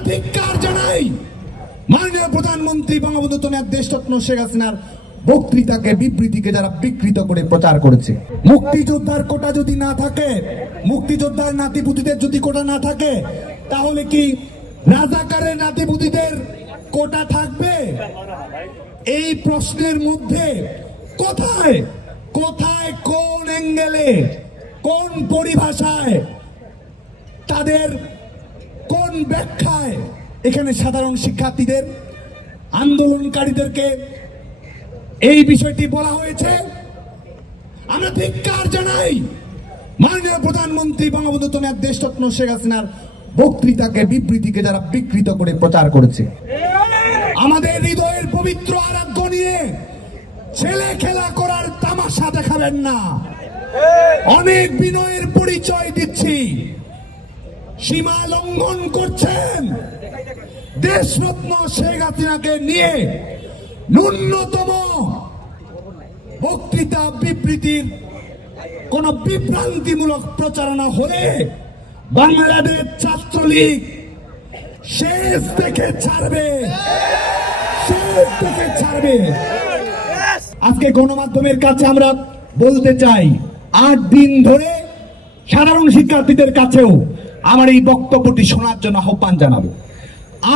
আমরা ধিক্কার জানাই মাননীয় প্রধানমন্ত্রী বঙ্গবন্ধু দেশরত্ন শেখ হাসিনার বক্তৃতাকে বিবৃতিকে যারা বিকৃত করে প্রচার করেছে। মুক্তিযোদ্ধার কোটা যদি না থাকে, মুক্তিযোদ্ধার নাতিপুতিদের যদি কোটা না থাকে, তাহলে কি রাজাকারের নাতিপুতিদের কোটা থাকবে? এই প্রশ্নের মধ্যে কোথায় কোথায় কোন অ্যাঙ্গেলে কোন পরিভাষায় তাদের কোন ব্যাখ্যায় এখানে সাধারণ শিক্ষার্থীদের আন্দোলনকারীদেরকে এই বিষয়টি বলা হয়েছে? আমরা ধিক্কার জানাই মাননীয় প্রধানমন্ত্রী বঙ্গবন্ধু দেশরত্ন শেখ হাসিনার বক্তৃতাকে বিবৃতিকে যারা বিকৃত করে প্রচার করেছে। আমাদের হৃদয়ের পবিত্র আরাধ্য নিয়ে ছেলে খেলা করার তামাশা দেখাবেন না। অনেক বিনয়ের পরিচয় দিচ্ছি, সীমা লঙ্ঘন করছেন। দেশরত্ন শেখ হাসিনাকে নিয়ে ন্যূনতম বক্তৃতা বিবৃতির কোন বিভ্রান্তিমূলক প্রচারণা হলে বাংলাদেশ ছাত্রলীগ শেষ থেকে ছাড়বে, শেষ থেকে ছাড়বে। আজকে গণমাধ্যমের কাছে আমরা বলতে চাই, 8 দিন ধরে সাধারণ শিক্ষার্থীদের কাছেও আমার এই বক্তব্যটি শোনার জন্য আহ্বান জানাবো।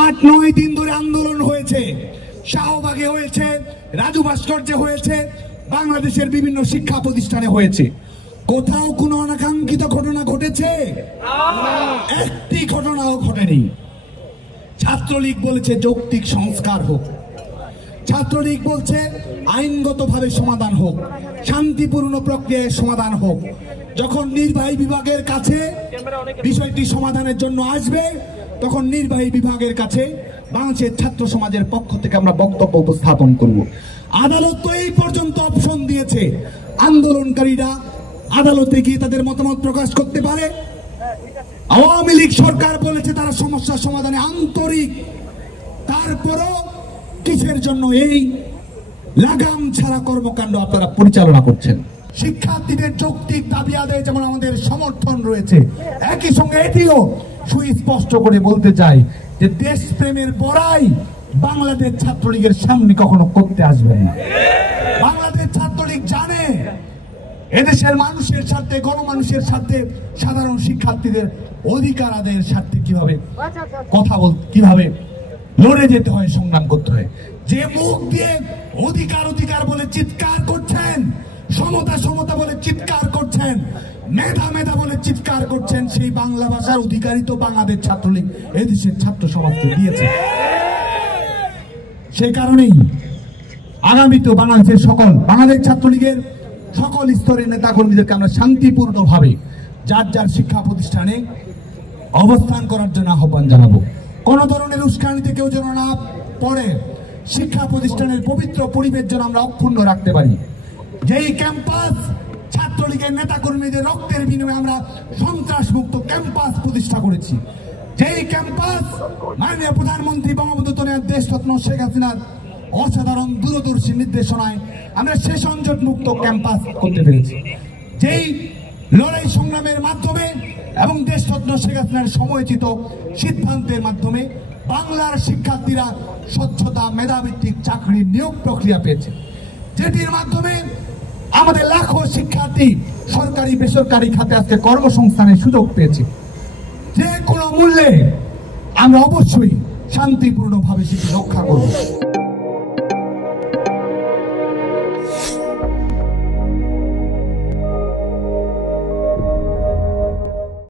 8-9 দিন ধরে আন্দোলন হয়েছে, শাহবাগে হয়েছে, রাজু ভাস্কর্যে হয়েছে, বাংলাদেশের বিভিন্ন শিক্ষা প্রতিষ্ঠানে হয়েছে। কোথাও কোনো অনাকাঙ্ক্ষিত ঘটনা ঘটেছে? একটি ঘটনাও ঘটেনি। ছাত্রলীগ বলেছে যৌক্তিক সংস্কার হোক, ছাত্রলীগ বলছে আইনগতভাবে সমাধান হোক, শান্তিপূর্ণ প্রক্রিয়ায় সমাধান হোক। যখন নির্বাহী বিভাগের কাছে বিষয়টি সমাধানের জন্য আসবে, তখন নির্বাহী বিভাগের কাছে বাংলাদেশের ছাত্র সমাজের পক্ষ থেকে আমরা বক্তব্য উপস্থাপন করব। আদালত তো এই পর্যন্ত অপশন দিয়েছে, আন্দোলনকারীরা আদালতে গিয়ে তাদের মতামত প্রকাশ করতে পারে। আওয়ামী লীগ সরকার বলেছে তারা সমস্যা সমাধানে আন্তরিক, তারপরও কিসের জন্য এই লাগাম ছাড়া কর্মকাণ্ড আপনারা পরিচালনা করছেন? শিক্ষার্থীদের যৌক্তিক দাবি আদায়ে যেমন আমাদের সমর্থন রয়েছে, একই সঙ্গে এটিও সুস্পষ্ট করে বলতে চাই যে দেশপ্রেমের বড়াই বাংলাদেশ ছাত্রলীগের সামনে কখনো করতে আসবে না। বাংলাদেশ ছাত্রলীগ জানে এদেশের মানুষের স্বার্থে, গণমানুষের স্বার্থে, সাধারণ শিক্ষার্থীদের অধিকার আদায়ের স্বার্থে কিভাবে কথা কিভাবে লড়ে যেতে হয়, সংগ্রাম করতে হয়। যে মুখ দিয়ে অধিকার অধিকার বলে চিৎকার করছেন, সমতা সমতা বলে চিৎকার করছেন, মেধা মেধা বলে চিৎকার করছেন, সেই বাংলা ভাষার অধিকারী তো বাংলাদেশ ছাত্রলীগ এদেশের ছাত্র সমাজকে দিয়েছে। সেই কারণেই আগামীতে বাংলাদেশ ছাত্রলীগের সকল স্তরের নেতা কর্মীদেরকে আমরা শান্তিপূর্ণভাবে যার যার শিক্ষা প্রতিষ্ঠানে অবস্থান করার জন্য আহ্বান জানাবো। কোন ধরনের উস্কানিতে কেউ যেন না পড়ে, শিক্ষা প্রতিষ্ঠানের পবিত্র পরিবেশ যেন আমরা অক্ষুণ্ণ রাখতে পারি। যেই ক্যাম্পাস ছাত্রলীগের নেতা কর্মীদের রক্তের বিনিময়ে আমরা সন্ত্রাস মুক্ত ক্যাম্পাস প্রতিষ্ঠা করেছি, যেই ক্যাম্পাস মাননীয় প্রধানমন্ত্রী বঙ্গবন্ধু দেশরত্ন শেখ হাসিনার অসাধারণ দূরদর্শী নির্দেশনায় আমরা সেশনজট মুক্ত ক্যাম্পাস করতে পেরেছি, যেই লড়াই সংগ্রামের মাধ্যমে এবং দেশরত্ন শেখ হাসিনার সময়োচিত সিদ্ধান্তের মাধ্যমে বাংলার শিক্ষার্থীরা স্বচ্ছতা মেধাভিত্তিক চাকরির নিয়োগ প্রক্রিয়া পেয়েছে, যেটির মাধ্যমে আমাদের লাখো শিক্ষার্থী সরকারি বেসরকারি খাতে আজকে কর্মসংস্থানের সুযোগ পেয়েছে। যে কোনো মূল্যে আমরা অবশ্যই শান্তিপূর্ণভাবে সেটি রক্ষা করব।